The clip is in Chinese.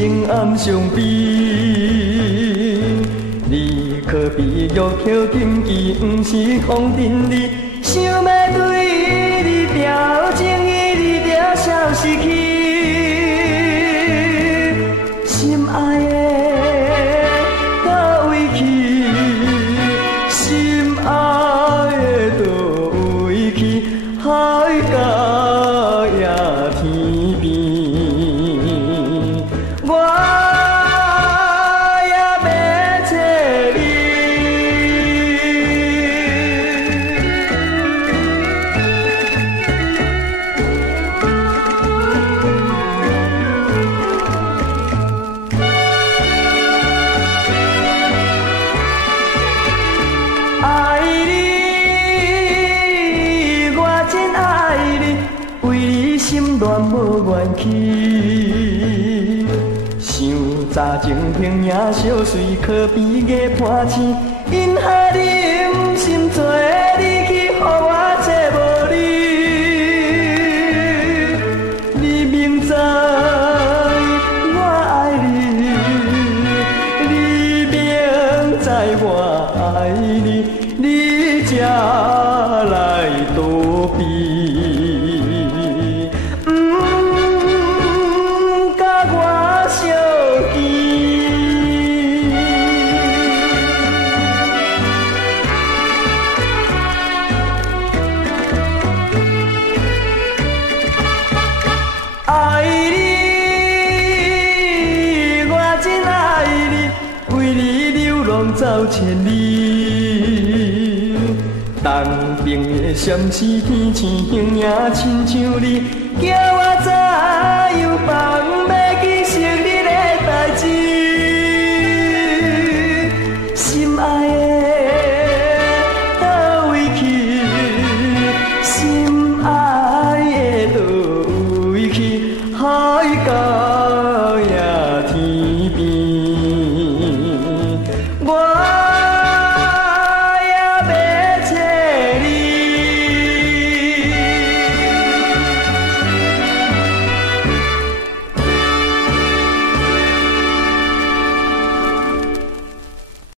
情暗相逼，你可比玉扣金枝，不是风尘里，想要对你表情意，你就消失去。心爱的到位去，心爱的到位去，海角也天边。恋无愿去，想早前平野小水，可比月破星，因下忍心做你去，予我找无你。你明知我爱你，你明知我爱你，你才来躲避。爱你，我真爱你，为你流浪走千里。东边的闪烁天星形影亲像你，叫我怎样放袂记昔日的代志。心爱的倒位去，心爱的倒位去。海角也天边，我。